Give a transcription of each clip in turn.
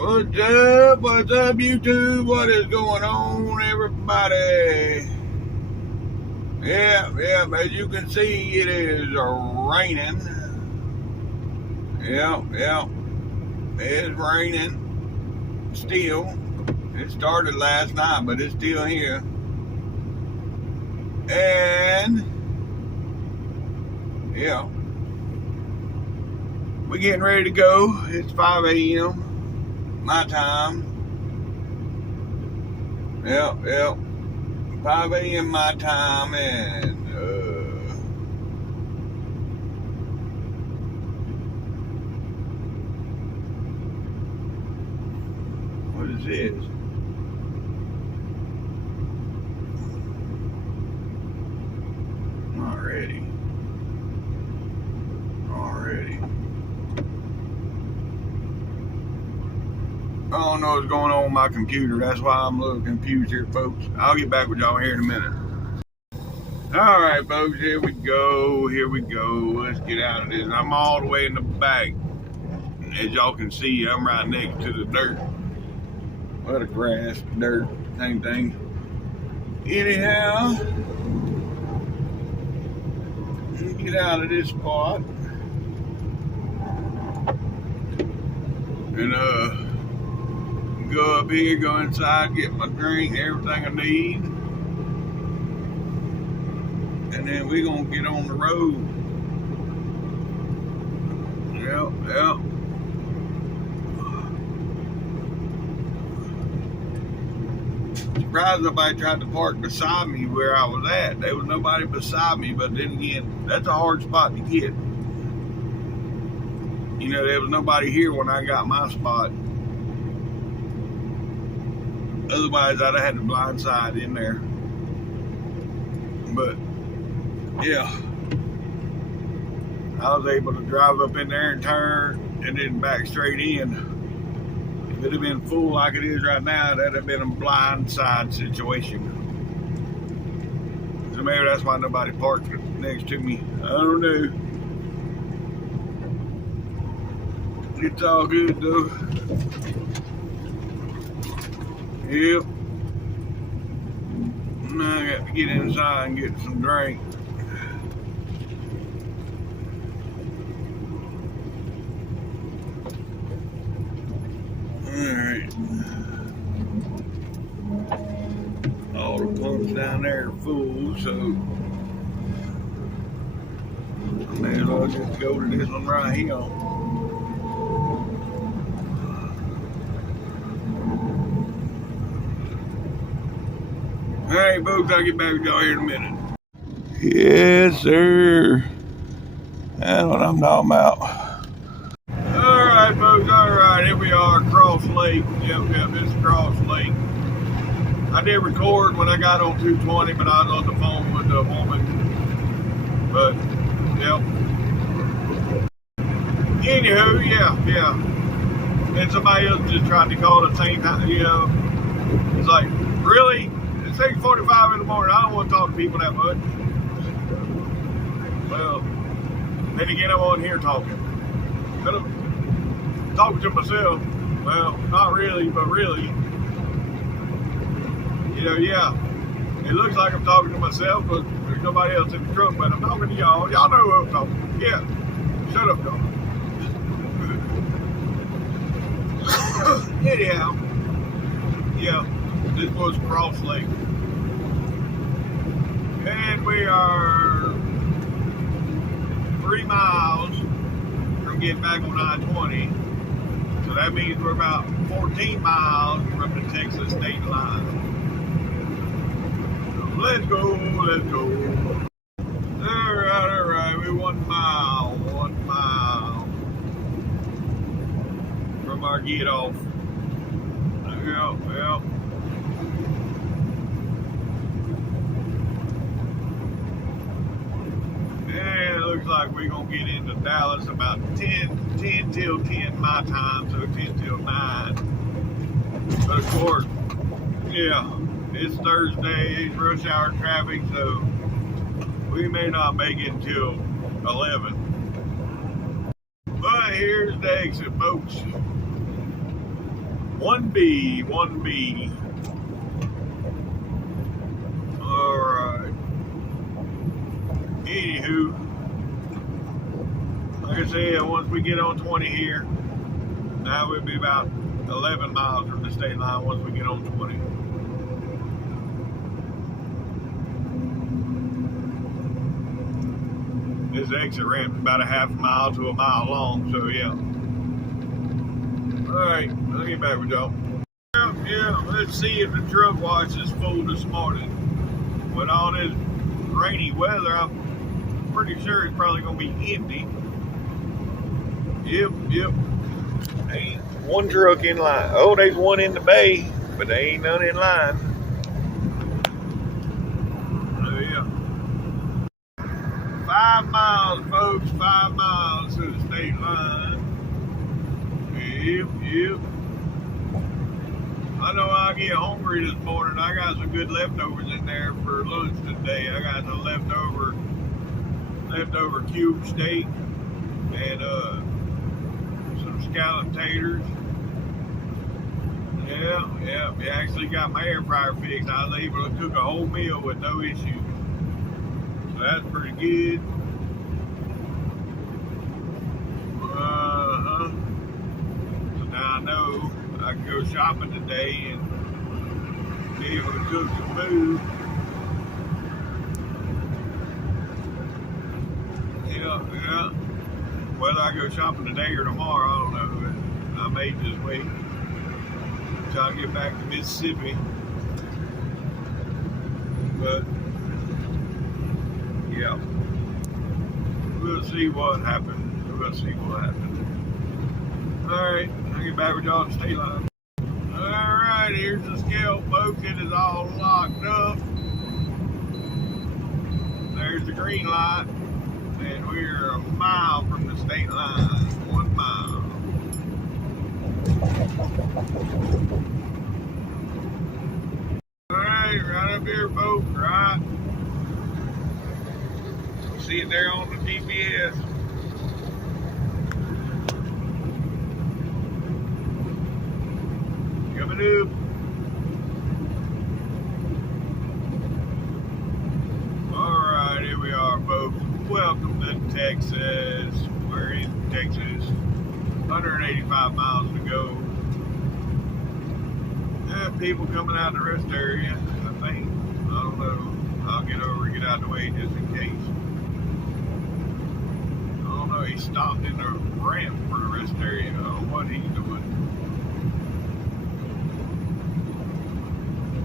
What's up, YouTube? What is going on, everybody? Yeah, as you can see, it is raining. Yeah, it's raining still. It started last night, but it's still here. And, yeah, we're getting ready to go. It's 5 a.m. my time. Yep. 5 a.m. my time, and what is this? Already. I don't know what's going on with my computer. That's why I'm a little confused here, folks. I'll get back with y'all here in a minute. All right, folks, here we go. Let's get out of this. I'm all the way in the back. As y'all can see, I'm right next to the dirt. Well, the grass, dirt, same thing. Anyhow, get out of this spot. And, go up here, go inside, get my drink, everything I need. And then we're going to get on the road. Yep. Surprised nobody tried to park beside me where I was at. There was nobody beside me, but then again, that's a hard spot to get. You know, there was nobody here when I got my spot. Otherwise, I'd have had the blind side in there. But, yeah. I was able to drive up in there and turn and then back straight in. If it had been full like it is right now, that'd have been a blind side situation. So maybe that's why nobody parked next to me. I don't know. It's all good though. Yep. Now I got to get inside and get some drink. Alright. All the pumps down there are full, so I may as well just go to this one right here. Alright, folks, I'll get back with y'all here in a minute. Yes, sir. That's what I'm talking about. Alright, folks, alright. Here we are, Cross Lake. Yep, this is Cross Lake. I did record when I got on 220, but I was on the phone with the woman. But, yep. Anywho, yeah. And somebody else just tried to call at the same time, you know. It's like, really? It's 6:45 in the morning. I don't want to talk to people that much. Well, then again, I'm on here talking. Talking to myself. Well, not really, but really. You know, yeah. It looks like I'm talking to myself, but there's nobody else in the truck. But I'm talking to y'all. Y'all know who I'm talking to. Yeah. Shut up, y'all. Anyhow. Yeah. This was Cross Lake. And we are 3 miles from getting back on I-20. So that means we're about 14 miles from the Texas state line. So let's go. Alright. We're 1 mile from our get off. Yep. And it looks like we're going to get into Dallas about 10 till 10 my time, so 10 till 9. But of course, yeah, it's Thursday, it's rush hour traffic, so we may not make it until 11. But here's the exit, folks. 1B. Alright. Anywho, like I said, once we get on 20 here, now we'll be about 11 miles from the state line once we get on 20. This exit ramp is about a half mile to a mile long, so yeah. Alright, I'll get back with y'all. Yeah, let's see if the truck wash is full this morning. With all this rainy weather, I'm pretty sure it's probably going to be empty. Yep. Ain't one truck in line. Oh, there's one in the bay, but there ain't none in line. Oh, yeah. 5 miles, folks. 5 miles to the state line. Yep. I know I get hungry this morning. I got some good leftovers in there for lunch today. I got some leftover cube steak and some scallop taters. Yeah. We actually got my air fryer fixed. I was able to cook a whole meal with no issue. So that's pretty good. So now I know I can go shopping today and be able to cook some food. Yeah. Whether I go shopping today or tomorrow, I don't know. I may just wait until I get back to Mississippi. But yeah, we'll see what happens. Alright, I'll get back with y'all at the state line. Alright, here's the scale, folks. It is all locked up. There's the green light. And we're a mile from the state line. 1 mile. Alright, right up here, folks. Right. See it there on the GPS. Coming up. Alright, here we are, folks. Welcome to Texas. We're in Texas. 185 miles to go. People coming out of the rest area, I think. I don't know. I'll get over and get out of the way just in case. I don't know. He stopped in the ramp for the rest area. I don't know what he's doing.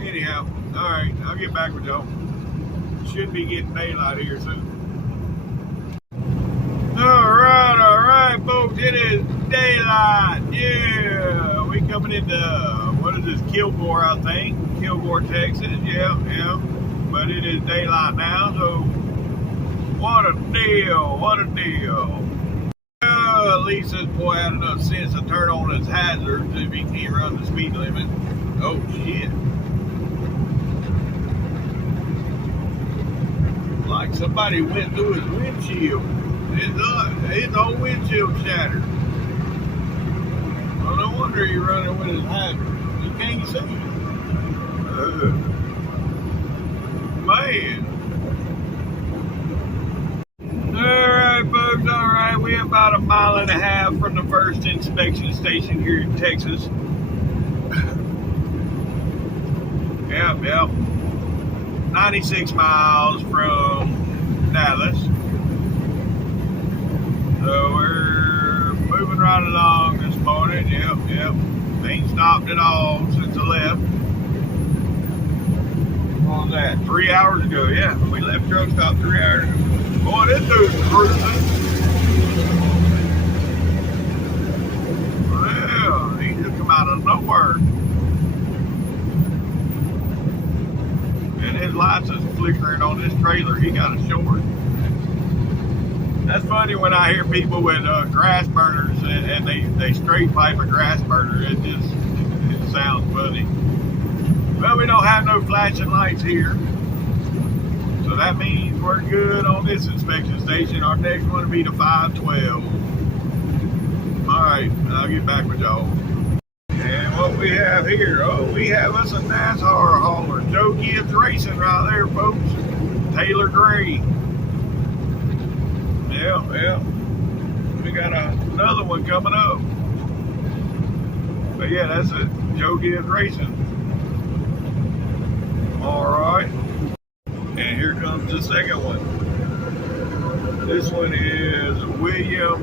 Anyhow, alright. I'll get back with y'all. Should be getting daylight here soon. Alright, folks, it is daylight. Yeah, we coming into, what is this, Kilgore, I think. Kilgore, Texas, yeah. But it is daylight now, so what a deal. At least this boy had enough sense to turn on his hazards if he can't run the speed limit. Oh, shit. Like somebody went through his windshield. His whole windshield shattered. Well, no wonder he's running with his hazard. He can't see. Man. Alright, folks, alright. We're about a mile and a half from the first inspection station here in Texas. Yep. 96 miles from Dallas. So we're moving right along this morning. Yep. Ain't stopped at all since I left. What was that? 3 hours ago. Yeah, we left truck stop 3 hours ago. Boy, this dude's cruising. Well, he just come out of nowhere. And his lights is flickering on this trailer. He got a short. That's funny when I hear people with grass burners and they straight pipe a grass burner. It sounds funny. Well, we don't have no flashing lights here. So that means we're good on this inspection station. Our next one will be the 512. Alright, I'll get back with y'all. And what we have here, oh, we have us a NASCAR hauler. Joe Gibbs Racing right there, folks. Taylor Gray. Yeah. We got another one coming up. But yeah, that's it. Joe Gibbs Racing. All right. And here comes the second one. This one is William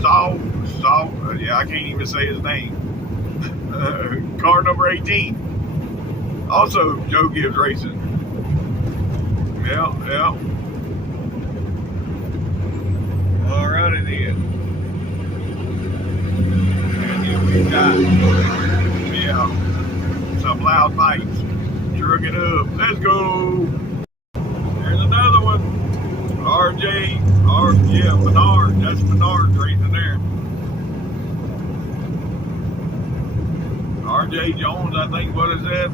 Salt. Yeah, I can't even say his name. Car number 18. Also, Joe Gibbs Racing. Yeah. All righty then. And then we got, some loud pipes. Drug it up. Let's go. There's another one. Menard. That's Menard Racing there. R.J. Jones, I think, what is that?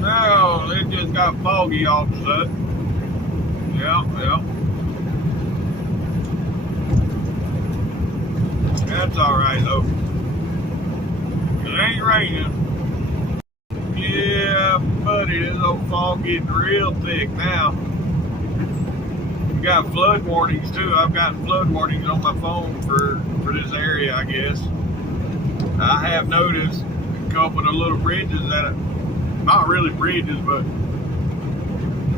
No, it just got foggy all of a sudden. Yeah. That's alright though. It ain't raining. Yeah, buddy, this old fog getting real thick now. We got flood warnings too. I've gotten flood warnings on my phone for this area, I guess. I have noticed a couple of little bridges that, not really bridges, but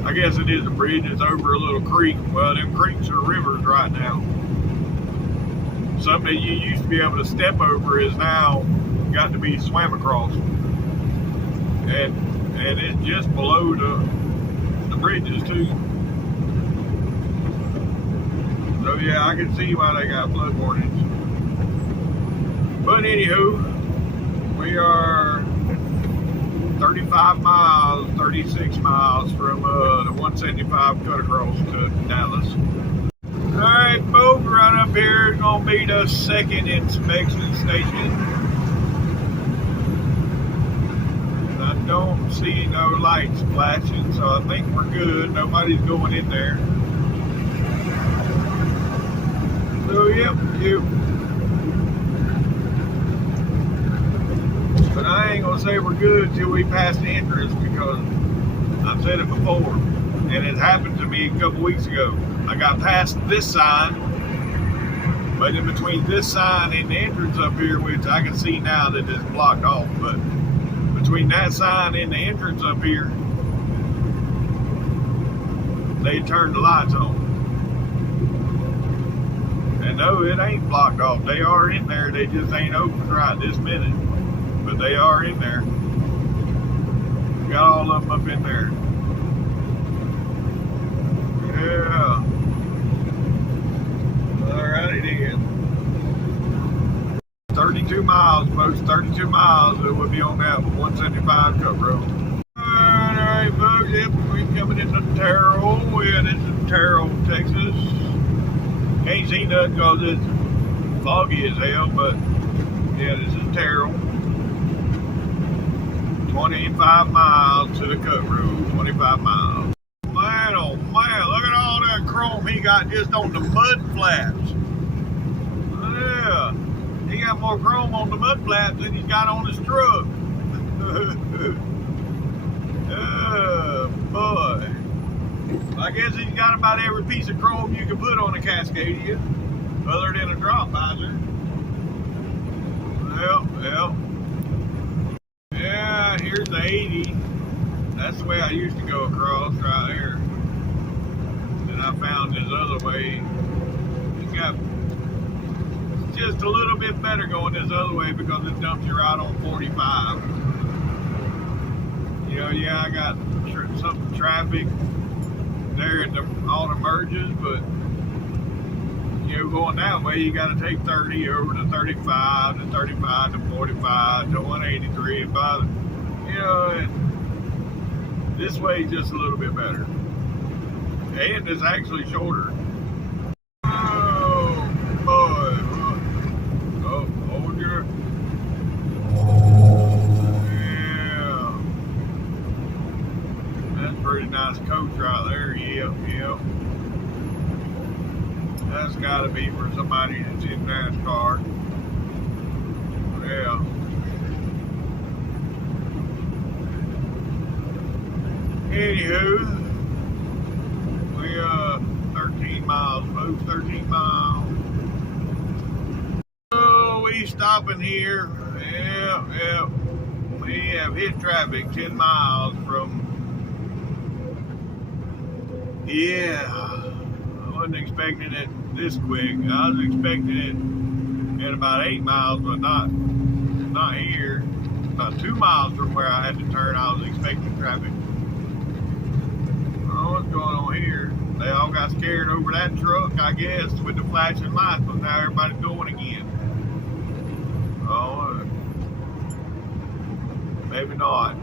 I guess it is a bridge. It's over a little creek. Well, them creeks are rivers right now. Something that you used to be able to step over is now got to be swam across. And it's just below the bridges too. So yeah, I can see why they got flood warnings. But anywho, we are 36 miles from the 175 cut across to Dallas. Alright folks, right up here is going to be the second inspection station. I don't see no lights flashing, so I think we're good. Nobody's going in there. So yep. But I ain't gonna say we're good till we pass the entrance, because I've said it before, and it happened to me a couple weeks ago. I got past this sign, but in between this sign and the entrance up here, which I can see now that it's blocked off, but between that sign and the entrance up here, they turned the lights on. And no, it ain't blocked off. They are in there. They just ain't open right this minute. But they are in there. Got all of them up in there. Yeah. Alrighty then. 32 miles, folks. 32 miles. It would be on that 175 cut road. Alright, folks. Yep, we're coming into Terrell. Yeah, this is Terrell, Texas. Can't see nothing because it's foggy as hell, but yeah, this is Terrell. 25 miles to the cut road. 25 miles. Man, oh man, look at all that chrome he got just on the mud flaps. Yeah, he got more chrome on the mud flaps than he's got on his truck. Oh boy. I guess he's got about every piece of chrome you can put on a Cascadia, other than a drop visor. Yep. Yeah, here's the 80. That's the way I used to go across right there. Then I found this other way. It's got just a little bit better going this other way because it dumps you right on 45. You know, yeah, I got some traffic there at all the merges, but you know, going that way, you got to take 30 over to 35, to 35 to 45 to 183, and by the, you know, and this way is just a little bit better, and it's actually shorter. Oh boy! Oh, hold your. Yeah, that's a pretty nice coach right there. Yep. That's gotta be for somebody that's in NASCAR. Yeah. Anywho, we 13 miles, folks, 13 miles. Oh, we stopping here. Yeah. We have hit traffic 10 miles from. Yeah, I wasn't expecting it this quick. I was expecting it at about 8 miles, but not here. About 2 miles from where I had to turn, I was expecting traffic. I don't know what's going on here. They all got scared over that truck, I guess, with the flashing lights, but now everybody's going again. Oh, maybe not.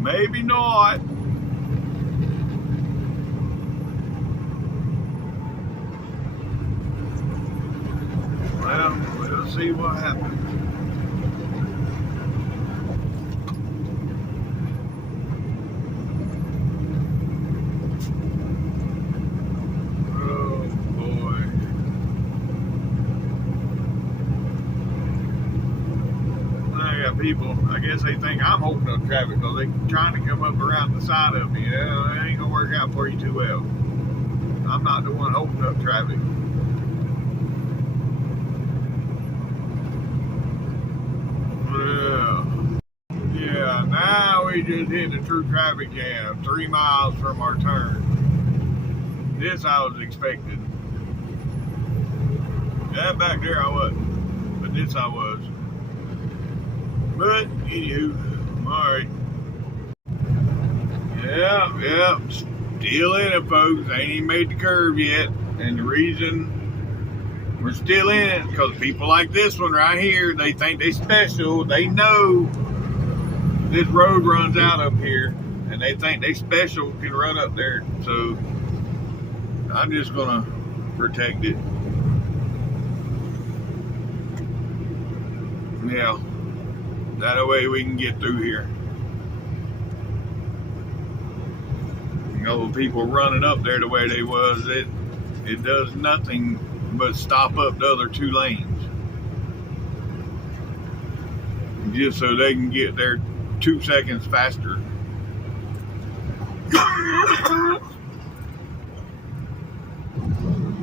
Maybe not. Well, we'll see what happens. Oh boy. I got people, I guess they think I'm holding up traffic because they're trying to come up around the side of me. Yeah, it ain't gonna work out for you too well. I'm not the one holding up traffic. Yeah, now we just hit the true traffic jam, 3 miles from our turn. This I was expecting. That back there I wasn't, but this I was. But anywho, alright. Yeah, still in it, folks. Ain't even made the curve yet. And the reason we're still in it, because people like this one right here, they think they special. They know this road runs out up here, and they think they special can run up there. So I'm just gonna protect it. Yeah, that way we can get through here. You know, people running up there the way they was, it does nothing but stop up the other 2 lanes, just so they can get there 2 seconds faster.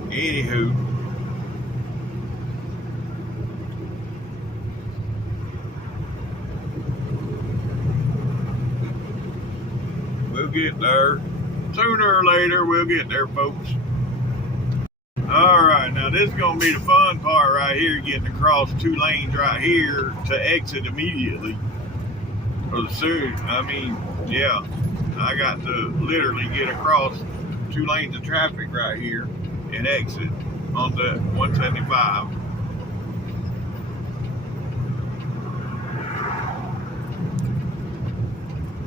Anywho, we'll get there. Sooner or later, we'll get there, folks. Alright, now this is going to be the fun part right here, getting across 2 lanes right here to exit immediately. Or soon, yeah, I got to literally get across 2 lanes of traffic right here and exit on the 175.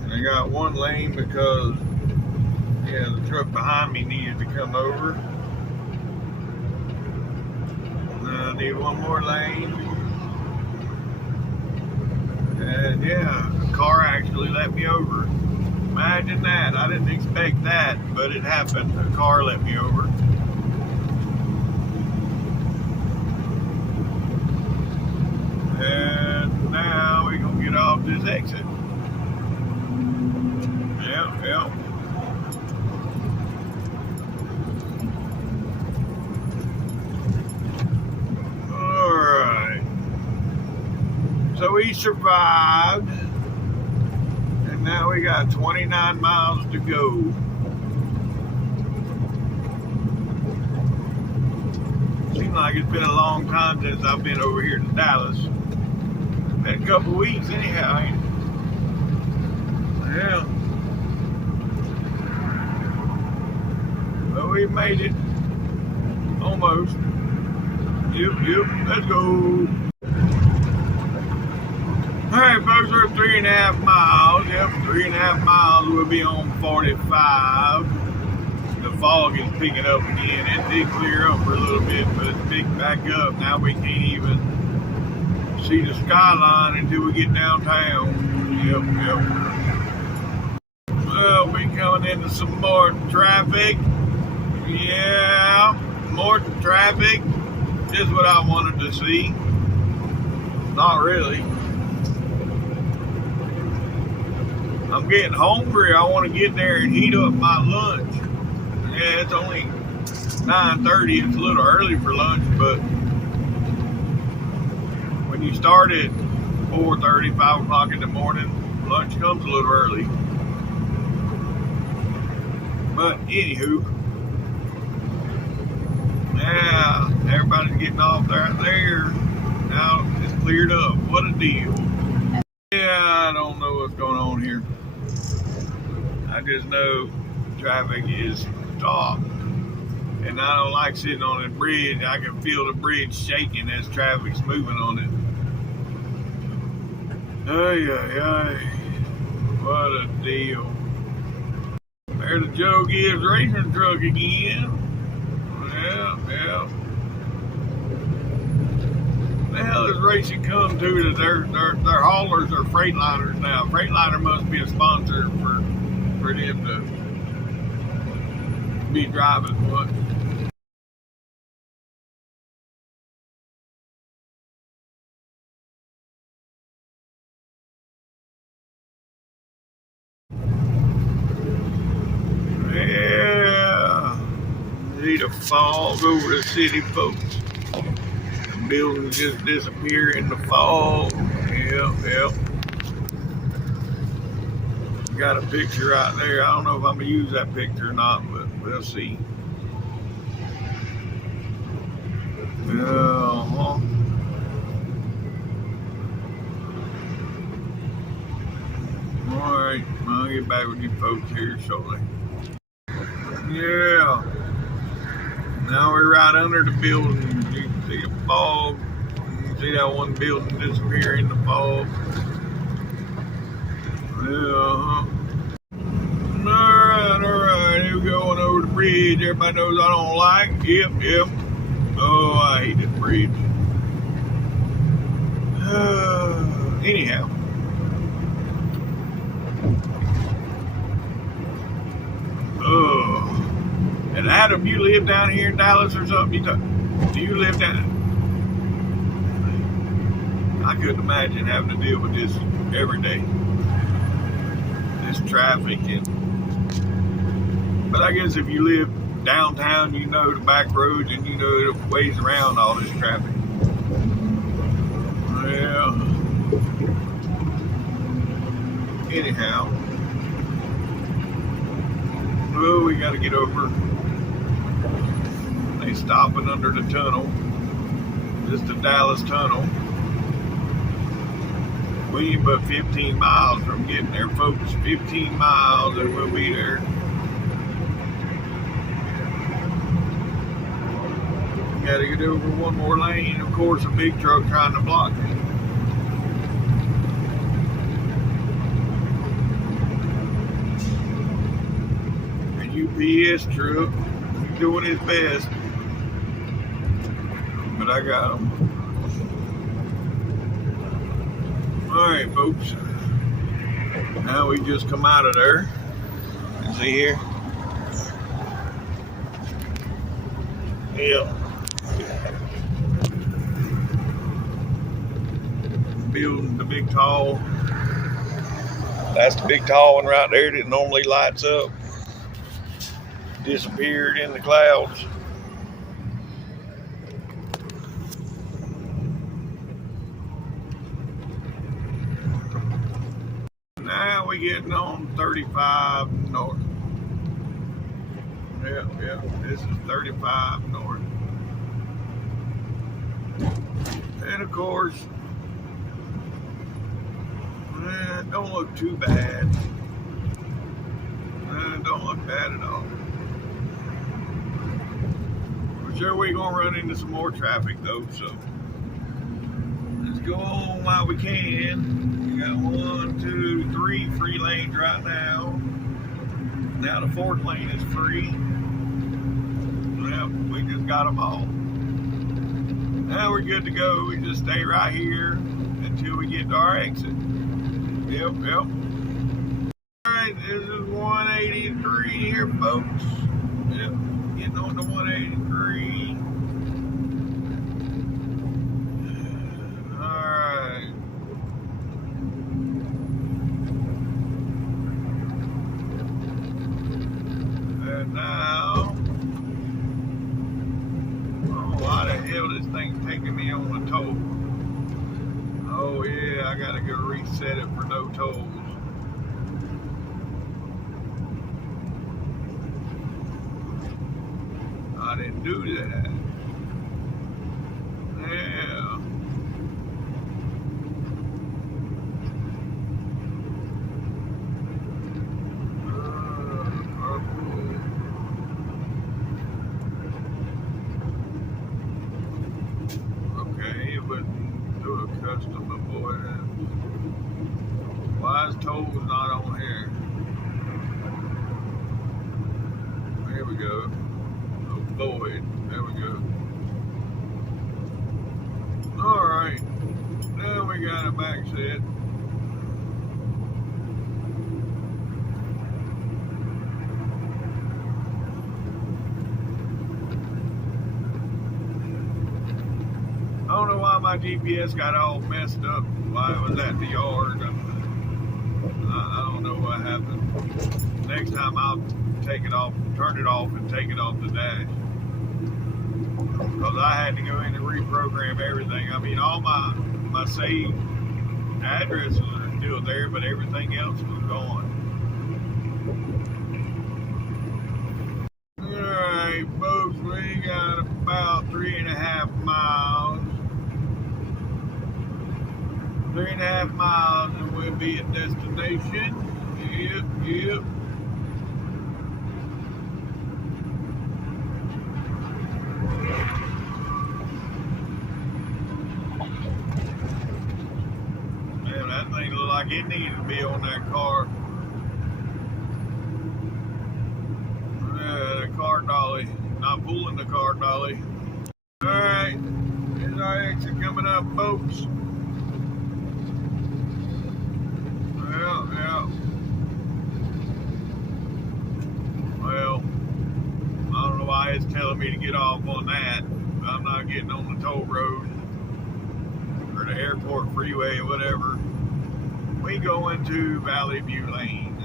And I got 1 lane because, yeah, the truck behind me needed to come over. I need 1 more lane. And yeah, the car actually let me over. Imagine that. I didn't expect that, but it happened. The car let me over. And now we're going to get off this exit. Yep. Alright. So we survived. And now we got 29 miles to go. Seems like it's been a long time since I've been over here to Dallas. Been a couple weeks anyhow, ain't it? Yeah. Well, we made it. Almost. Yep, let's go. Alright, folks, we're 3.5 miles. Yep, 3.5 miles. We'll be on 45. The fog is picking up again. It did clear up for a little bit, but it's picked back up. Now we can't even see the skyline until we get downtown. Yep. Well, we coming into some more traffic. Yeah, more traffic. Just what I wanted to see. Not really. I'm getting hungry. I want to get there and heat up my lunch. Yeah, it's only 9:30. It's a little early for lunch, but when you start at 4:30, 5 o'clock in the morning, lunch comes a little early. But anywho, yeah, everybody's getting off right there. Now it's cleared up. What a deal. Yeah, I don't know what's going on here. I just know traffic is stopped. And I don't like sitting on the bridge. I can feel the bridge shaking as traffic's moving on it. Ay, ay, ay. What a deal. There the Joe Gibbs racing truck again. Yeah. The hell is racing come to that their haulers are Freightliners now. Freightliner must be a sponsor for them to be driving. What? Yeah. Need a fog over the city, folks. The buildings just disappear in the fog. Yep. Got a picture right there. I don't know if I'm gonna use that picture or not, but we'll see. Uh-huh. Alright, I'll get back with you folks here shortly. Yeah. Now we're right under the building. You can see the fog. You can see that one building disappear in the fog. Uh-huh. Alright. Here we go on over the bridge. Everybody knows I don't like. Yep. Oh, I hate this bridge. Anyhow. And Adam, you live down here in Dallas or something? Do you live down? I couldn't imagine having to deal with this every day. This traffic but I guess if you live downtown, you know the back roads and you know the ways around all this traffic. Well, anyhow. Oh, we got to get over. They stopping under the tunnel. Just the Dallas tunnel. We ain't but 15 miles from getting there, folks. 15 miles and we'll be there. Got to get over one more lane. Of course, a big truck trying to block it. UPS truck, he's doing his best, but I got him. Alright, folks, now we just come out of there, and see here, yeah, building the big tall, that's the big tall one right there that normally lights up. Disappeared in the clouds. Now we getting on 35 north. Yeah, this is 35 north. And of course, it don't look too bad. It don't look bad at all. Sure, we're gonna run into some more traffic though, so let's go on while we can. We got 1, 2, 3 free lanes right now. Now the 4th lane is free. Well, we just got them all. Now we're good to go. We just stay right here until we get to our exit. Yep. Alright, this is 183 here, folks. Yep. Getting on the 183. Alright. And now, oh, why the hell this thing taking me on the toll? Oh yeah, I gotta go reset it for no tolls. I didn't do that. Yeah. Okay, it wouldn't do a custom avoidance. Why is tolls not on here? There we go. Avoid. There we go. Alright. Now we got it back set. I don't know why my GPS got all messed up while it was at the yard. I don't know what happened. Next time I'll take it off, turn it off and take it off the dash. Because I had to go in and reprogram everything. I mean, all my saved addresses are still there, but everything else was gone. Alright, folks, we got about 3.5 miles. 3.5 miles and we'll be at destination. Yep. Man, that thing looked like it needed to be on that car. The car dolly. Not pulling the car dolly. Alright, here's our exit coming up, folks. Yeah. Well, I don't know why it's telling me to get off on that. I'm not getting on the toll road or the airport freeway or whatever. We go into Valley View Lane,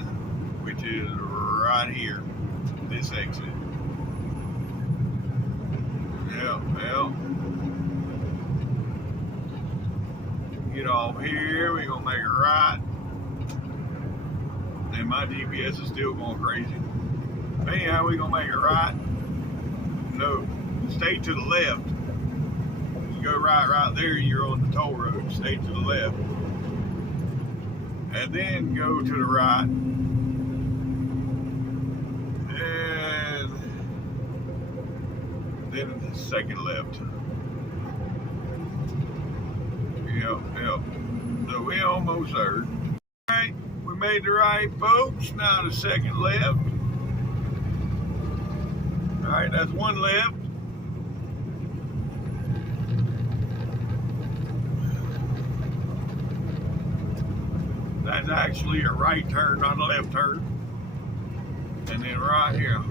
which is right here, this exit. Yeah. Get off here, we're gonna make it right. And my GPS is still going crazy. Anyhow, we're gonna make it right. No, stay to the left. You go right there, you're on the toll road. Stay to the left. And then go to the right. And then the second left. Yep. So we almost there. Alright, we made the right, folks. Now the second left. Alright, that's one left. That's actually a right turn, not a left turn. And then right here.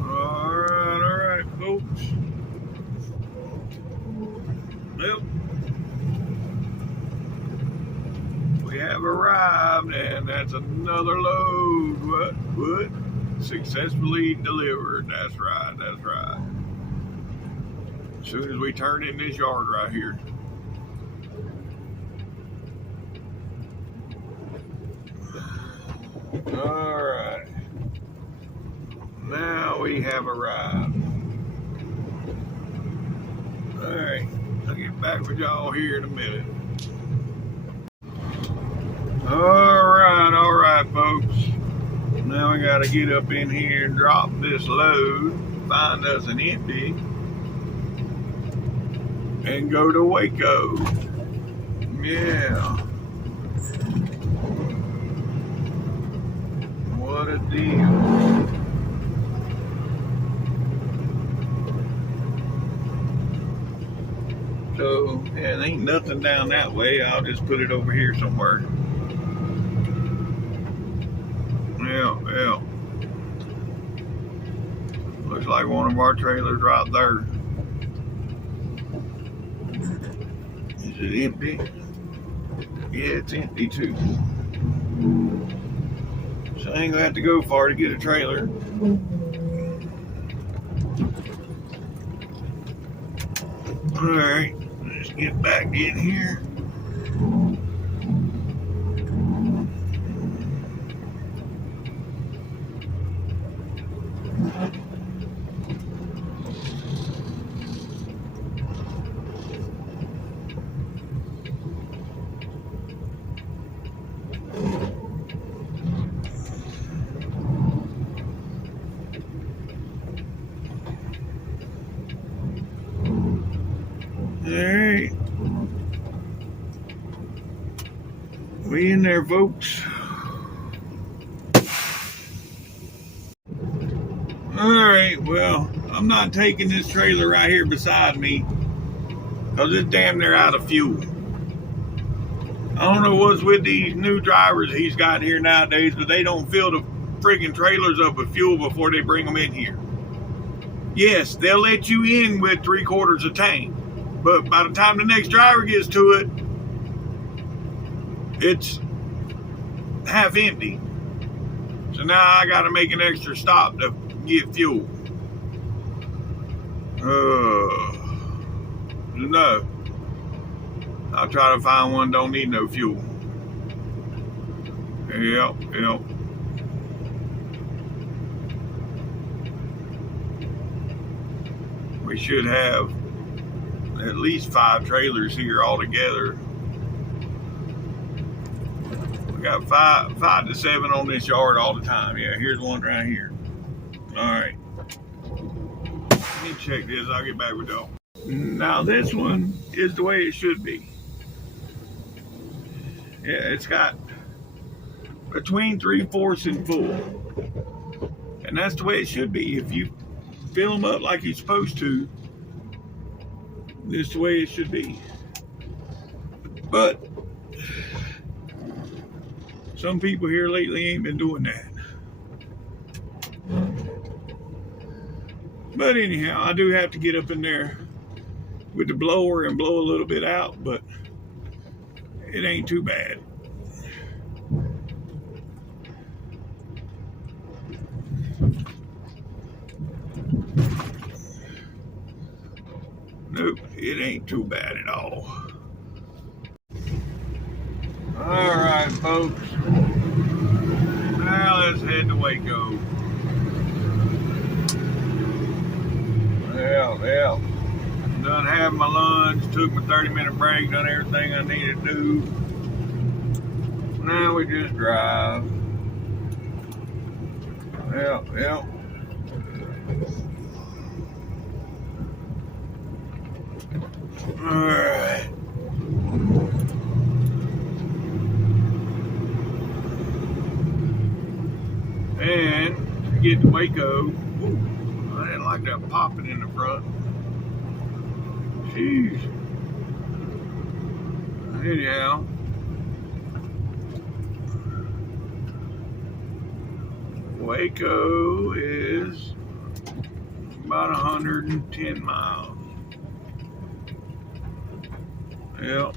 Alright, folks. Well, we have arrived, and that's another load. What? Successfully delivered. That's right. As soon as we turn in this yard right here. Alright. Now we have arrived. Alright. I'll get back with y'all here in a minute. Alright, folks. Now we gotta get up in here and drop this load, find us an empty, and go to Waco. Yeah. What a deal. So, yeah, there ain't nothing down that way. I'll just put it over here somewhere. Yeah. Looks like one of our trailers right there. Is it empty? Yeah, it's empty too. So I ain't gonna have to go far to get a trailer. Alright, let's get back in here. Alright. We in there, folks. Alright, well, I'm not taking this trailer right here beside me because it's damn near out of fuel. I don't know what's with these new drivers he's got here nowadays, but they don't fill the freaking trailers up with fuel before they bring them in here. Yes, they'll let you in with 3/4 a tank, but by the time the next driver gets to it, it's half empty. So now I got to make an extra stop to get fuel. No. I'll try to find one that don't need no fuel. Yep. We should have at least 5 trailers here all together. We got 5 to 7 on this yard all the time. Yeah, here's one right here. All right. Let me check this. I'll get back with y'all. Now this one is the way it should be. Yeah, it's got between 3/4 and full. And that's the way it should be. If you fill them up like you're supposed to, this is the way it should be. But some people here lately ain't been doing that. But anyhow, I do have to get up in there with the blower and blow a little bit out, but it ain't too bad. Nope, it ain't too bad at all. All right, folks. Now let's head to Waco. Yeah. Done having my lunch, took my 30-minute break, done everything I needed to do. Now we just drive. Yeah. All right. And to get to Waco, I didn't like that popping in the front. Jeez. Anyhow. Waco is about 110 miles. Yep.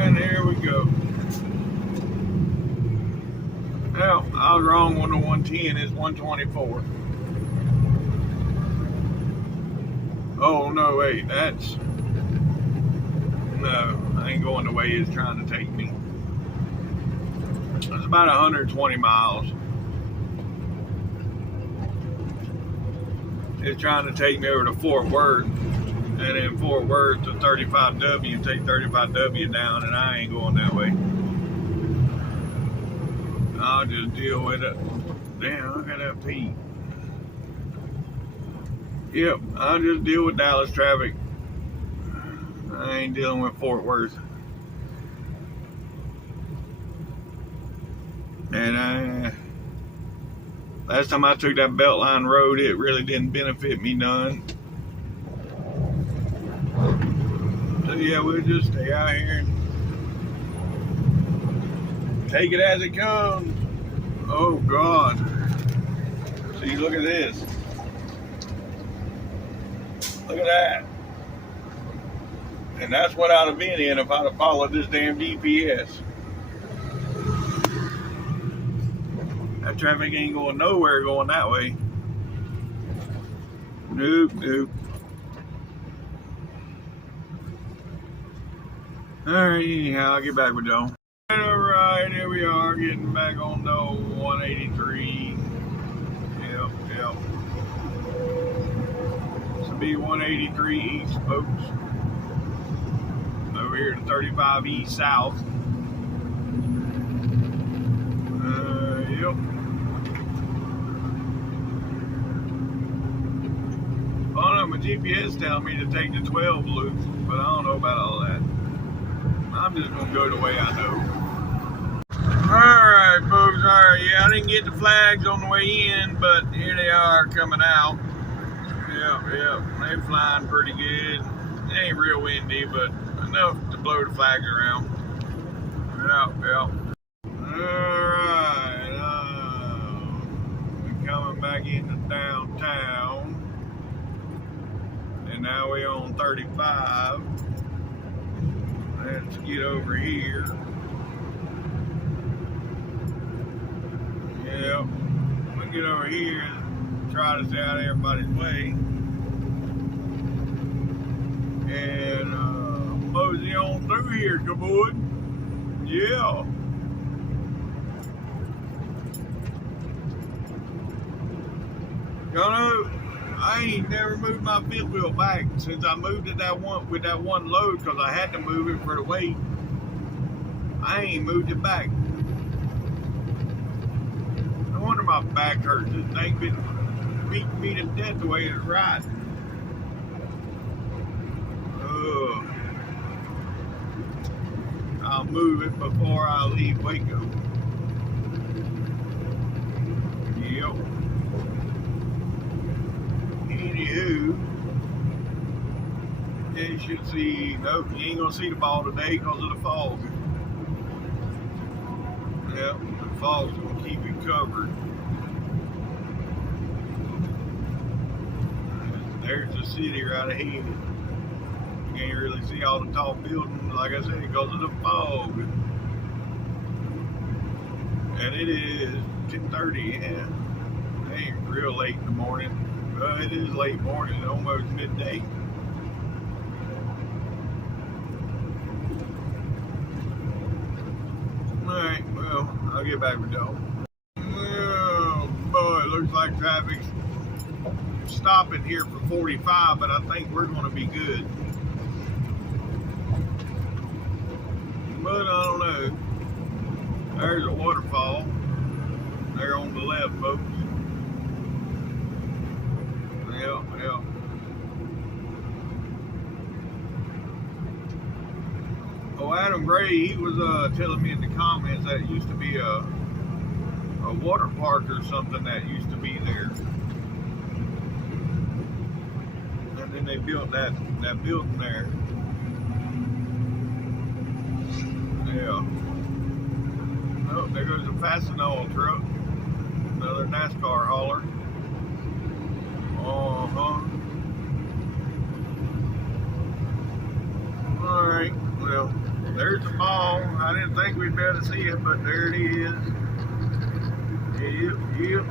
And here we go. Well, I was wrong on the 110, it's 124. Oh, no, wait, no, I ain't going the way it's trying to take me. It's about 120 miles. It's trying to take me over to Fort Worth, and then Fort Worth to 35W and take 35W down, and I ain't going that way. I'll just deal with it. Damn, look at that Pete. Yep, I'll just deal with Dallas traffic. I ain't dealing with Fort Worth. And last time I took that Beltline road, it really didn't benefit me none. So yeah, we'll just stay out here and take it as it comes. Oh God. See, look at this. Look at that. And that's what I'd have been in if I'd have followed this damn GPS. That traffic ain't going nowhere going that way. Nope, nope. Alright, anyhow, I'll get back with y'all. Alright, here we are, getting back on the 183. Yep. This will be 183 east, folks. Over here to 35 east south. Yep. I don't know, my GPS telling me to take the 12 loop, but I don't know about all that. I'm just gonna go the way I know. Alright, folks, alright, yeah, I didn't get the flags on the way in, but here they are coming out. Yep, they're flying pretty good. It ain't real windy, but enough to blow the flags around. Yep. Alright, we're coming back into downtown. And now we're on 35. Let's get over here. Yep, we'll get over here and try to stay out of everybody's way. And mosey on through here, come on. Yeah. Y'all know, I ain't never moved my fifth wheel back since I moved it that one with that one load because I had to move it for the weight. I ain't moved it back. No wonder my back hurts. This thing been beating me to death the way it's riding. Ugh. I'll move it before I leave Waco. Yep. Anywho, you should see, nope, you ain't gonna see the ball today because of the fog. Yep, the fog's gonna keep it covered. There's the city right ahead. You can't really see all the tall buildings, like I said, because of the fog. And it is 10:30, yeah. It ain't real late in the morning. It is late morning, almost midday. Alright, well, I'll get back with y'all. Oh boy, it looks like traffic's stopping here for 45, but I think we're going to be good. But I don't know. There's a waterfall. There on the left, folks. Yep. Oh, Adam Gray, he was telling me in the comments that it used to be a water park or something that used to be there. And then they built that building there. Yeah. Oh, there goes a Fastenal truck. Another NASCAR hauler. Alright, well, there's the ball. I didn't think we'd be able to see it, but there it is. Yep.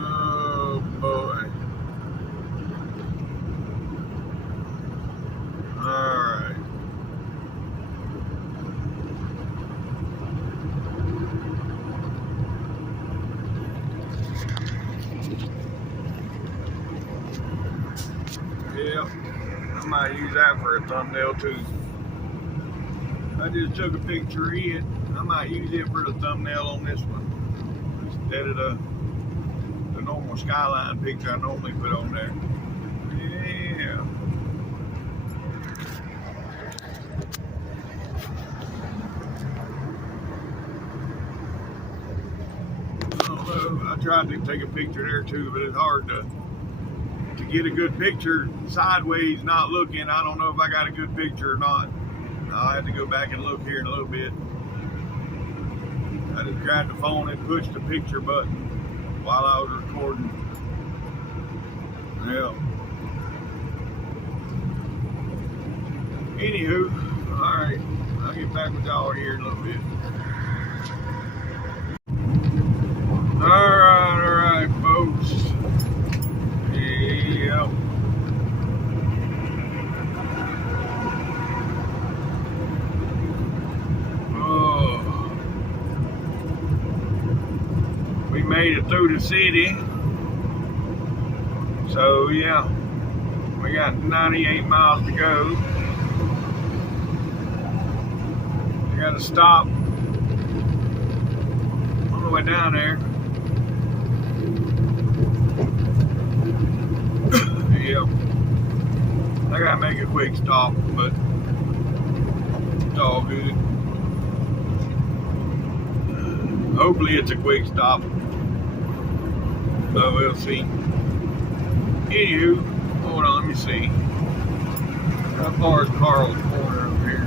Oh boy. Alright. I might use that for a thumbnail too. I just took a picture of it. I might use it for the thumbnail on this one instead of the normal skyline picture I normally put on there. Yeah. I tried to take a picture there too, but it's hard to get a good picture sideways, not looking. I don't know if I got a good picture or not. I'll have to go back and look here in a little bit. I just grabbed the phone and pushed the picture button while I was recording. Yeah. Anywho, alright, I'll get back with y'all here in a little bit. Alright, folks. Yep. Oh. We made it through the city. So, yeah. We got 98 miles to go. We got to stop on the way down there. Yeah, I gotta make a quick stop, but it's all good. Hopefully it's a quick stop, but we'll see. Anywho, hold on, let me see. How far is Carl's Corner over here?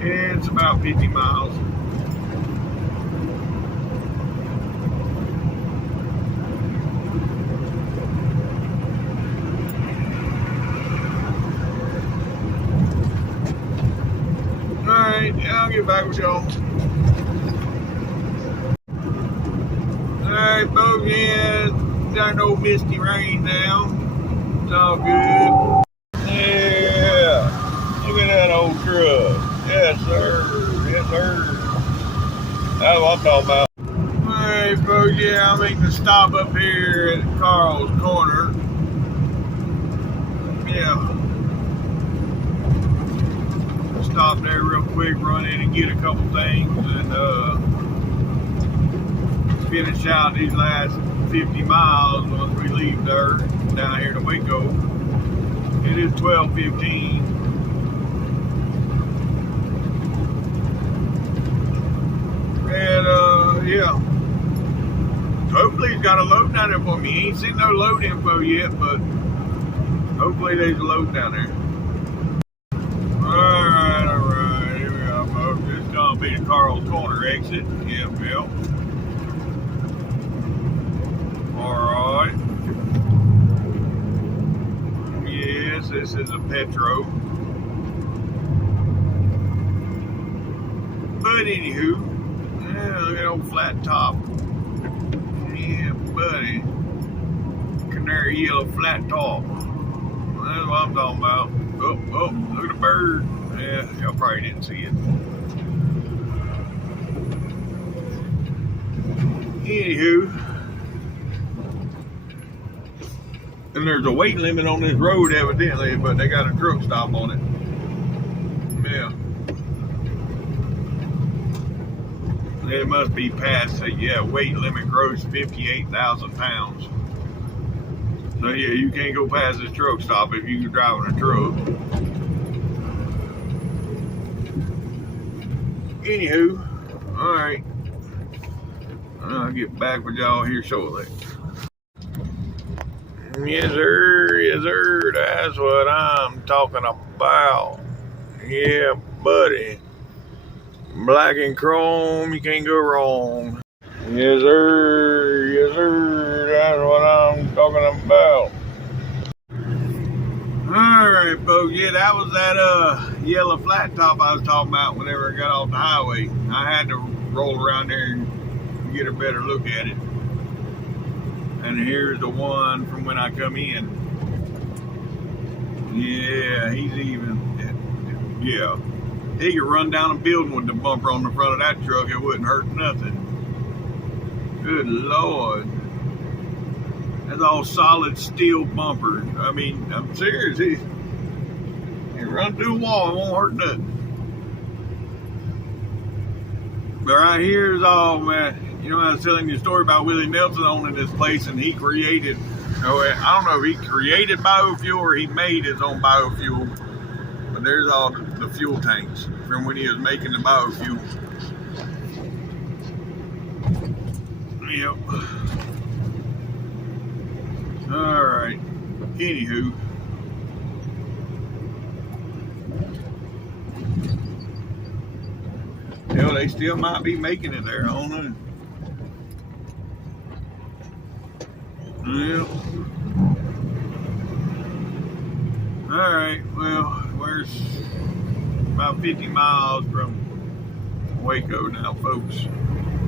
It's about 50 miles. Alright, I'll get back with y'all. Alright, folks, yeah, got no misty rain now. It's all good. Yeah, look at that old truck. Yes, sir. Yes, sir. That's what I'm talking about. Alright, folks, yeah, I'm making a stop up here at Carl's Corner. Yeah. Stop there real quick, run in and get a couple things, and finish out these last 50 miles once we leave there down here to Waco. It is 12:15. And yeah, hopefully he's got a load down there for me. He ain't seen no load info yet, but hopefully there's a load down there. Alright, here we go, folks. This is gonna be the Carl's Corner exit. Yeah, Bill. Alright. Yes, this is a Petro. But anywho, yeah, look at that old flat top. Yeah, buddy. Canary yellow flat top. That's what I'm talking about. Oh, look at the bird. Yeah, y'all probably didn't see it. Anywho. And there's a weight limit on this road evidently, but they got a truck stop on it. Yeah. It must be past the, yeah, weight limit gross 58,000 pounds. So yeah, you can't go past this truck stop if you're driving a truck. Anywho, alright. I'll get back with y'all here shortly. Yes sir, that's what I'm talking about. Yeah, buddy. Black and chrome, you can't go wrong. Yes sir, that's what I'm talking about. Alright folks, yeah, that was that yellow flat top I was talking about whenever I got off the highway. I had to roll around there and get a better look at it. And here's the one from when I come in. Yeah, he's even. Yeah, he could run down a building with the bumper on the front of that truck. It wouldn't hurt nothing. Good Lord. That's all solid steel bumper. I mean, I'm serious. He run through a wall, it won't hurt nothing. But right here is all, man. You know, I was telling you a story about Willie Nelson owning this place, and he created, I don't know if he created biofuel or he made his own biofuel, but there's all the fuel tanks from when he was making the biofuel. Yep. All right. Anywho. Hell, they still might be making it there. I don't know. Yep. All right. Well, we're about 50 miles from Waco now, folks.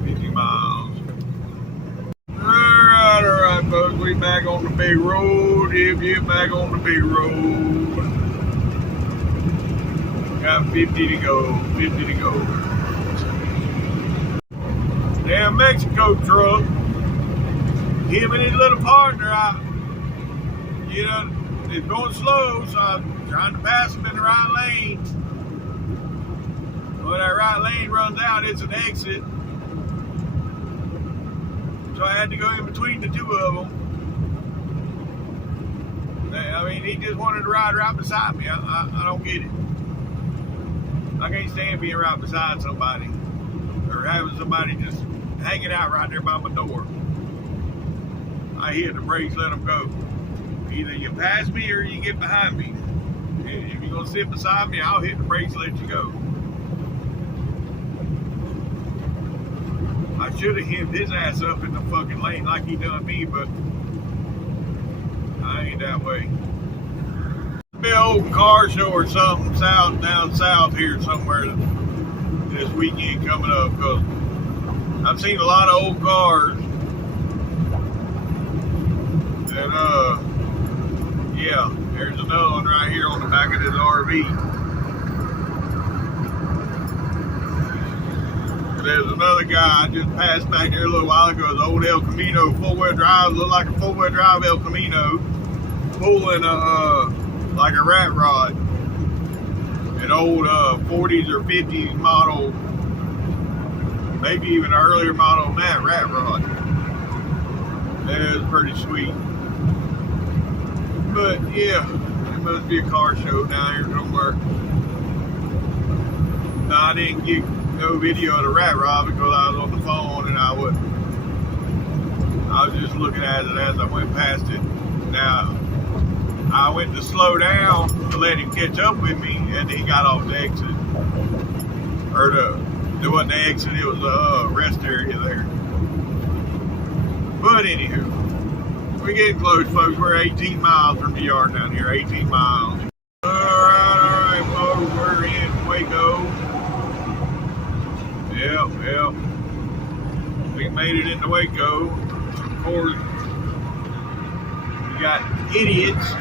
50 miles. All right, folks. We back on the big road. Yep, back on the big road. Got 50 to go. 50 to go. Damn Mexico truck. Him and his little partner, it's going slow, so I'm trying to pass him in the right lane. When that right lane runs out, it's an exit. So I had to go in between the two of them. I mean, he just wanted to ride right beside me. I don't get it. I can't stand being right beside somebody or having somebody just hanging out right there by my door. I hit the brakes, let them go. Either you pass me or you get behind me. If you're going to sit beside me, I'll hit the brakes, let you go. I should have hemmed his ass up in the fucking lane like he done me, but I ain't that way. Be an old car show or something down south here somewhere this weekend coming up, because I've seen a lot of old cars. And yeah, there's another one right here on the back of this RV. There's another guy I just passed back there a little while ago. It's old El Camino, four-wheel drive, look like a four-wheel drive El Camino, pulling like a rat rod. An old 40s or 50s model, maybe even an earlier model than that, rat rod. That is pretty sweet. But yeah, there must be a car show down here somewhere. No, I didn't get no video of the rat rod because I was on the phone and I was just looking at it as I went past it. Now, I went to slow down to let him catch up with me, and he got off the exit. Or it wasn't the exit, it was the rest area there. But anywho, we're getting close, folks. We're 18 miles from the yard down here, 18 miles. All right, folks, we're in Waco. Yep. We made it into Waco. Of course, we got idiots.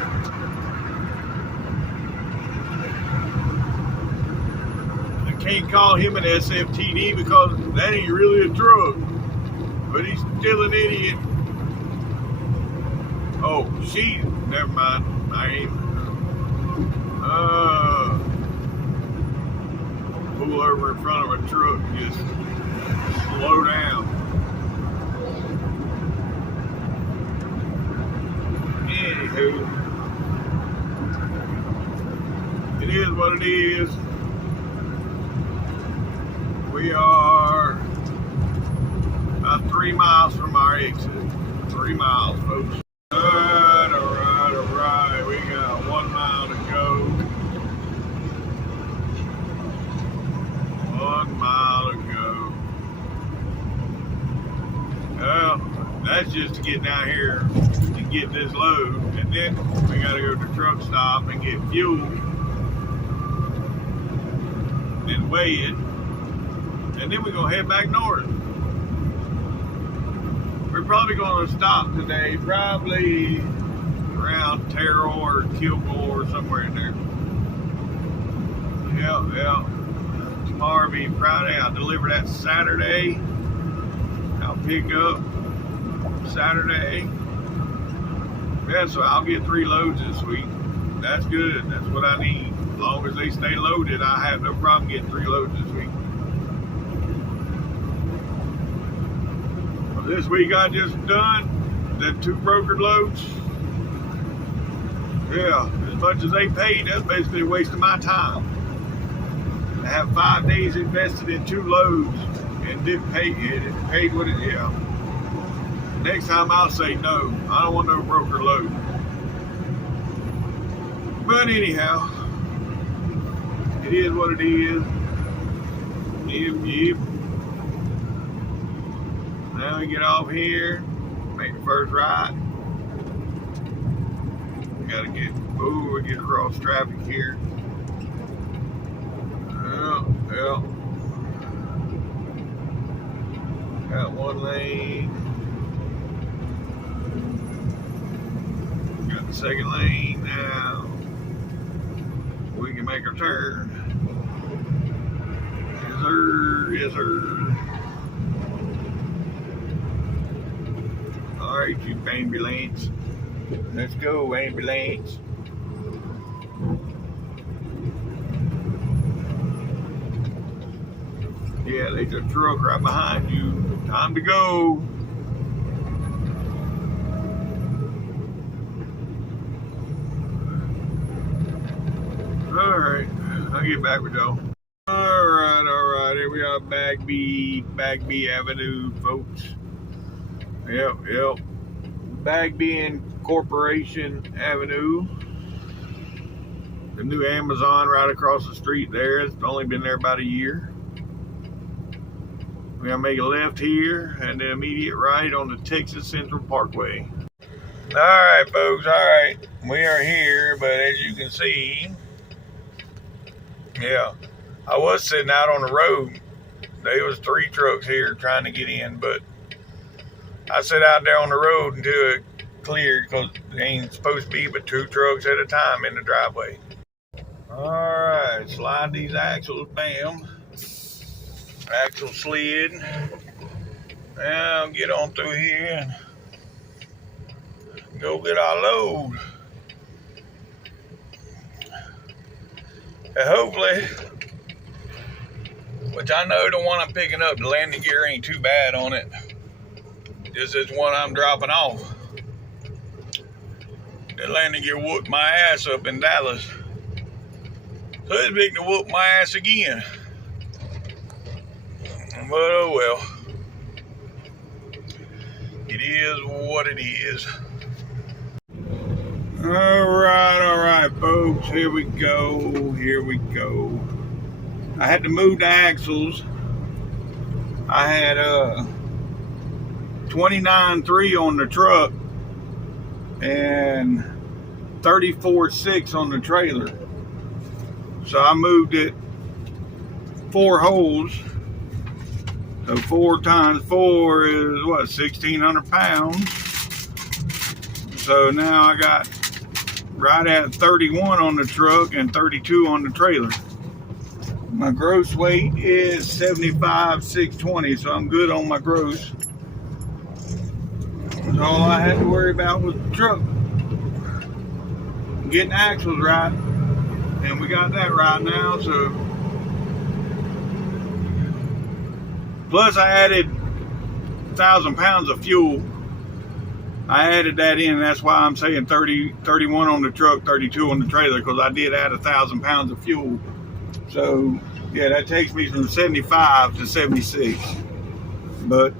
I can't call him an SFTD because that ain't really a truck. But he's still an idiot. Oh, never mind. I ain't. Pull over in front of a truck and just slow down. Anywho, it is what it is. We are about 3 miles from our exit. 3 miles, folks. All right. We got 1 mile to go. 1 mile to go. Well, that's just to get down here and get this load. And then we got to go to the truck stop and get fuel. Then weigh it. And then we're going to head back north. probably going to stop today, probably around Terrell or Kilgore or somewhere in there. Yeah. Tomorrow will be Friday. I'll deliver that Saturday. I'll pick up Saturday. Yeah, so I'll get 3 loads this week. That's good. That's what I need. As long as they stay loaded, I have no problem getting 3 loads this week. Well, this week I just done the 2 brokered loads. Yeah, as much as they paid, that's basically a waste of my time. I have 5 days invested in 2 loads and didn't pay it. It paid what it, yeah. Next time I'll say no. I don't want no broker load. But anyhow, it is what it is. Yep. Now we get off here, make the first right. We get across traffic here. Yeah. Got 1 lane. Got the 2nd lane now. We can make our turn. Yes, sir. All right, you ambulance. Let's go, ambulance. Yeah, there's a truck right behind you. Time to go. All right, I'll get back with y'all. All right. Here we are, Bagby Avenue, folks. Yep. Bagby and Corporation Avenue. The new Amazon right across the street there. It's only been there about a year. We're gonna make a left here and then immediate right on the Texas Central Parkway. All right, folks. All right, we are here, but as you can see, yeah, I was sitting out on the road. There was 3 trucks here trying to get in, but I sat out there on the road until it cleared because it ain't supposed to be but 2 trucks at a time in the driveway. All right, slide these axles, bam. Axle slid. Now get on through here and go get our load. And hopefully, which I know the one I'm picking up, the landing gear ain't too bad on it. Just this one I'm dropping off. The landing gear whooped my ass up in Dallas. So it's big to whoop my ass again. But oh well. It is what it is. All right, folks. Here we go. I had to move the axles. I had 29.3 on the truck and 34.6 on the trailer. So I moved it 4 holes. So 4 times 4 is what, 1,600 pounds. So now I got right at 31 on the truck and 32 on the trailer. My gross weight is 75,620, so I'm good on my gross. So all I had to worry about was the truck. Getting the axles right. And we got that right now, so. Plus I added 1,000 pounds of fuel. I added that in, and that's why I'm saying 31 on the truck, 32 on the trailer, because I did add 1,000 pounds of fuel. So yeah, that takes me from 75 to 76. But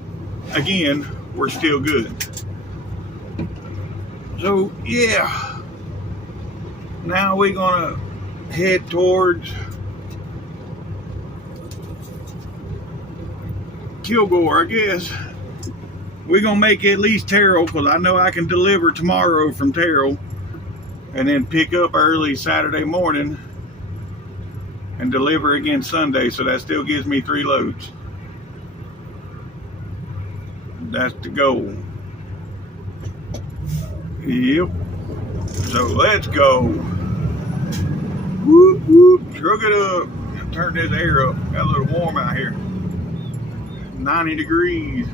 again, we're still good. So yeah, now we're gonna head towards Kilgore, I guess. We're gonna make at least Terrell, because I know I can deliver tomorrow from Terrell and then pick up early Saturday morning and deliver again Sunday. So that still gives me 3 loads. That's the goal. Yep. So let's go. Whoop, whoop. Truck it up. Turn this air up. Got a little warm out here. 90 degrees.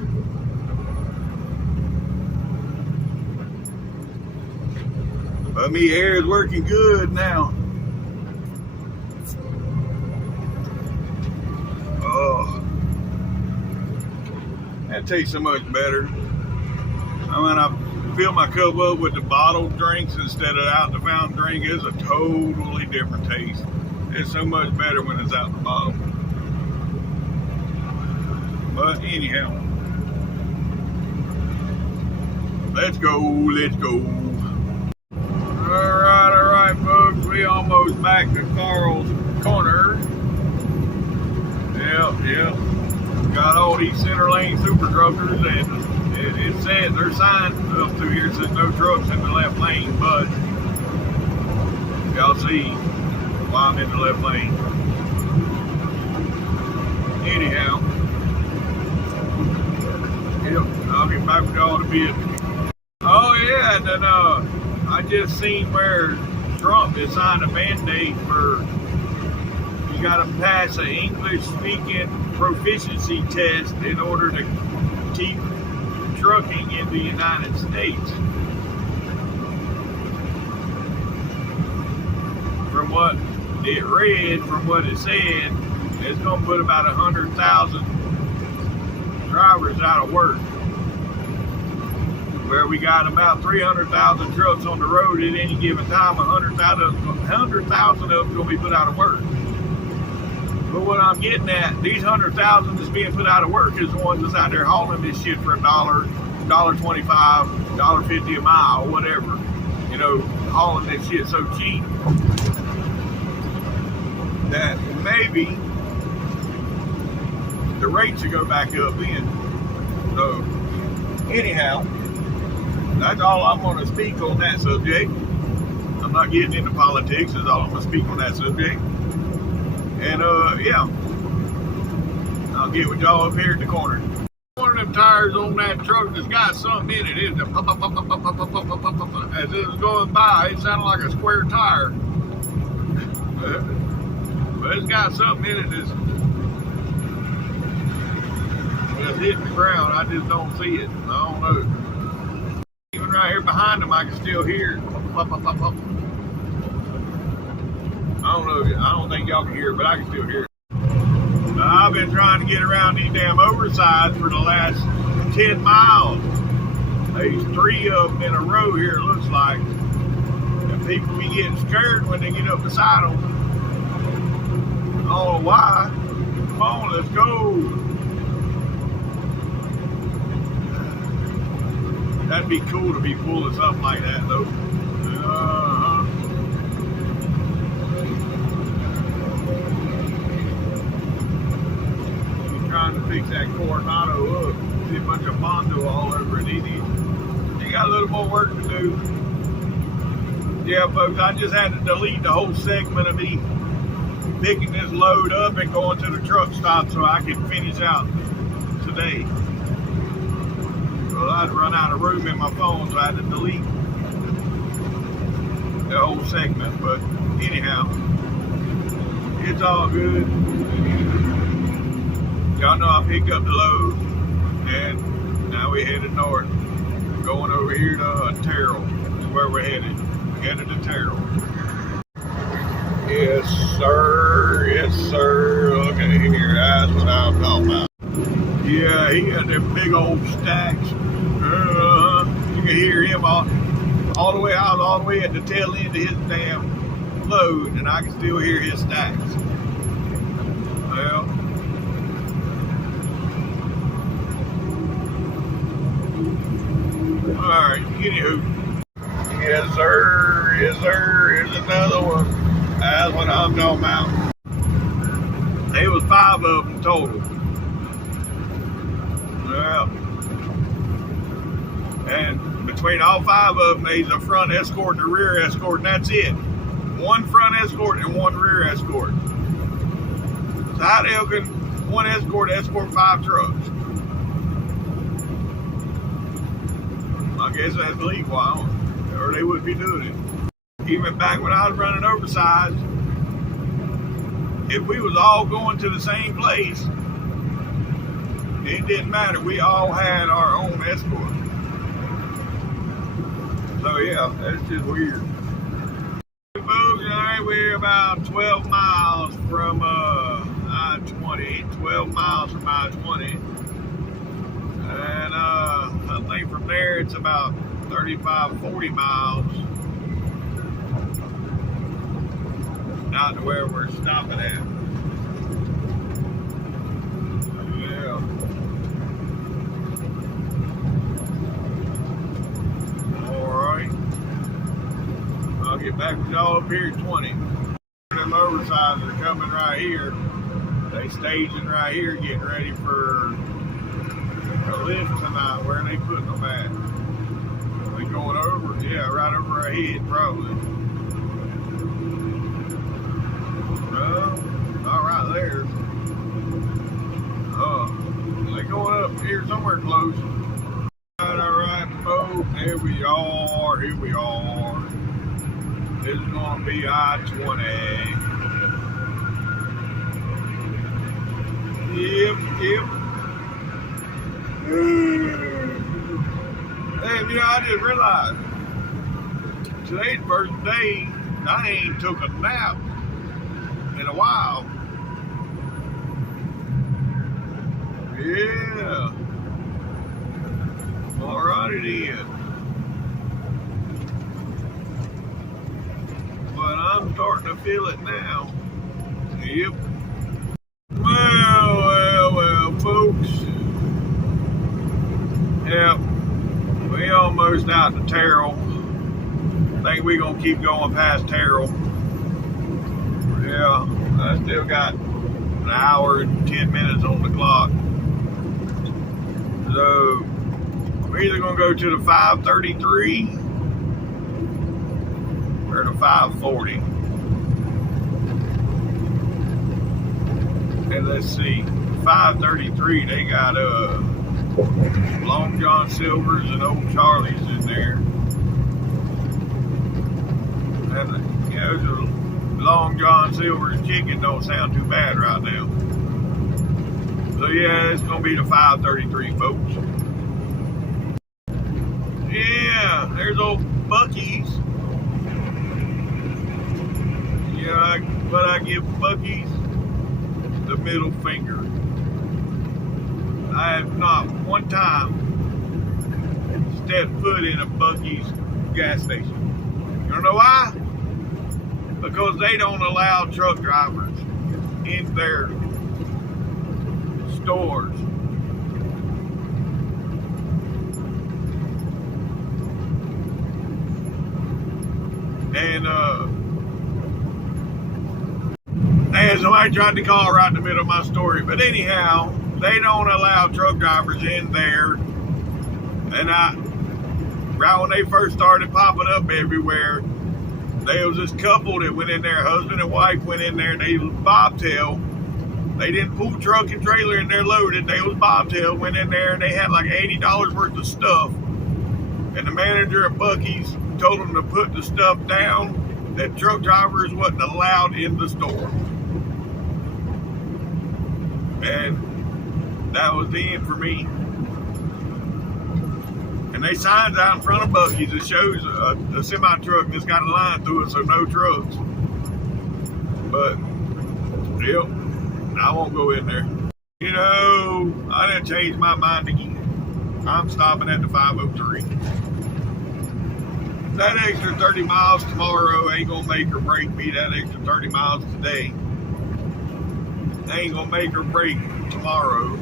But me air is working good now. Oh, that tastes so much better. When I fill my cup up with the bottled drinks instead of out the fountain drink, it's a totally different taste. It's so much better when it's out the bottle. But anyhow, let's go, let's go. All right, folks, we almost back to Carl's Corner. Yep. Got all these center lane super truckers, and it says their sign up through here says no trucks in the left lane, but y'all see why I'm in the left lane. Anyhow, yep, I'll get back with y'all in a bit. Oh yeah, and then I just seen where Trump has signed a mandate for you got to pass an English speaking proficiency test in order to keep trucking in the United States. From what it read, from what it said, it's going to put about 100,000 drivers out of work. Where we got about 300,000 trucks on the road at any given time, 100,000 of them going to be put out of work. But what I'm getting at, these 100,000 that's being put out of work is the ones that's out there hauling this shit for $1, $1.25, $1.50 a mile, whatever. You know, hauling that shit so cheap that maybe the rates will go back up then. So, anyhow, that's all I'm going to speak on that subject. I'm not getting into politics, that's all I'm going to speak on that subject. And yeah, I'll get with y'all up here at the corner. One of them tires on that truck that's got something in it, isn't it? As it was going by, it sounded like a square tire. But it's got something in it that's hitting the ground. I just don't see it. I don't know. Even right here behind them, I can still hear it. I don't know. I don't think y'all can hear it, but I can still hear it. I've been trying to get around these damn oversides for the last 10 miles. There's 3 of them in a row here, it looks like. And people be getting scared when they get up beside them. I don't know why. Come on, let's go. That'd be cool to be pulling something like that, though. Trying to fix that Coronado up. See a bunch of Mondo all over it. You got a little more work to do. Yeah, folks, I just had to delete the whole segment of me picking this load up and going to the truck stop so I could finish out today. Well, I'd run out of room in my phone, so I had to delete the whole segment. But anyhow, it's all good. Y'all know I picked up the load, and now we're headed north. Going over here to Terrell is where we're headed. Headed to Terrell. Yes, sir. Yes, sir. Okay, here. That's what I'm talking about. Yeah, he got them big old stacks. You can hear him all the way out, all the way at the tail end of his damn load, and I can still hear his stacks. Well, all right, anywho. Yes, sir. Yes, sir. Here's another one. That's what I'm talking about. There was 5 of them total. Well, and between all 5 of them, there's a front escort and a rear escort, and that's it. 1 front escort and 1 rear escort. So how the hell can 1 escort 5 trucks? I guess that's legal. I don't know. they wouldn't be doing it. Even back when I was running oversized, if we was all going to the same place, it didn't matter. We all had our own escort. So yeah, that's just weird. Folks, all right, we're about 12 miles from I-20, 12 miles from I-20. And I think from there it's about 35, 40 miles out to where we're stopping at. Yeah. Alright. I'll get back with y'all up here at 20. Them oversized are coming right here. They staging right here, getting ready for a lift tonight. Where are they putting them at? Are they going over? Yeah, right over our head, probably. No, not right there. They going up here somewhere close. All right, folks, here we are. This is going to be I-20. Yep. Hey, you know, I just realized today's the first day I ain't took a nap in a while. Yeah. Alrighty then. But I'm starting to feel it now. Yep. Well, folks. Yep. We almost out to Terrell. I think we're gonna keep going past Terrell. Yeah, I still got an hour and 10 minutes on the clock. So we're either gonna go to the 533 or the 540. And let's see, 533, they got Long John Silver's and Old Charlie's in there. And you know, Long John Silver's chicken don't sound too bad right now. So yeah, it's gonna be the 533, folks. Yeah, there's old Bucky's. Yeah, but I give Bucky's the middle finger. I have not one time stepped foot in a Bucky's gas station. You know why? Because they don't allow truck drivers in their stores. And somebody tried to call right in the middle of my story. But anyhow, they don't allow truck drivers in there. And right when they first started popping up everywhere, there was this couple that went in there, husband and wife went in there, they was bobtail. They didn't pull truck and trailer in there loaded. They was bobtail, went in there and they had like $80 worth of stuff. And the manager at Bucky's told them to put the stuff down, that truck drivers wasn't allowed in the store. And that was the end for me. And they signs out in front of Bucky's that shows a semi truck that's got a line through it, so no trucks. But, yep, I won't go in there. You know, I didn't change my mind again. I'm stopping at the 503. That extra 30 miles tomorrow ain't gonna make or break me. That extra 30 miles today ain't gonna make or break tomorrow.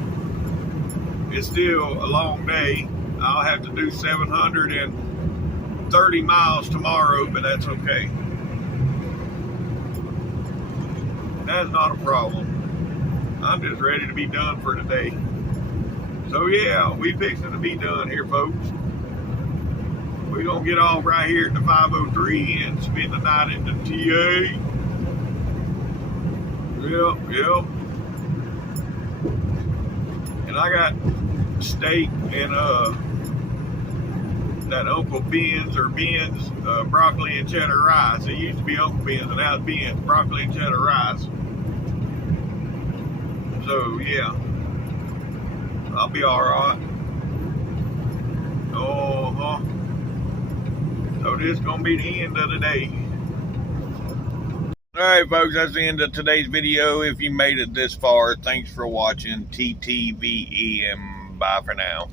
It's still a long day. I'll have to do 730 miles tomorrow, but that's okay. That's not a problem. I'm just ready to be done for today. So yeah, we fixing to be done here, folks. We're gonna get off right here at the 503 and spend the night in the TA. Yep. And I got steak and that Uncle Ben's or Ben's broccoli and cheddar rice. It used to be Uncle Ben's and now it's Ben's broccoli and cheddar rice. So yeah, I'll be all right. So this is gonna be the end of the day. All right, folks, that's the end of today's video. If you made it this far, thanks for watching. TTVE, and bye for now.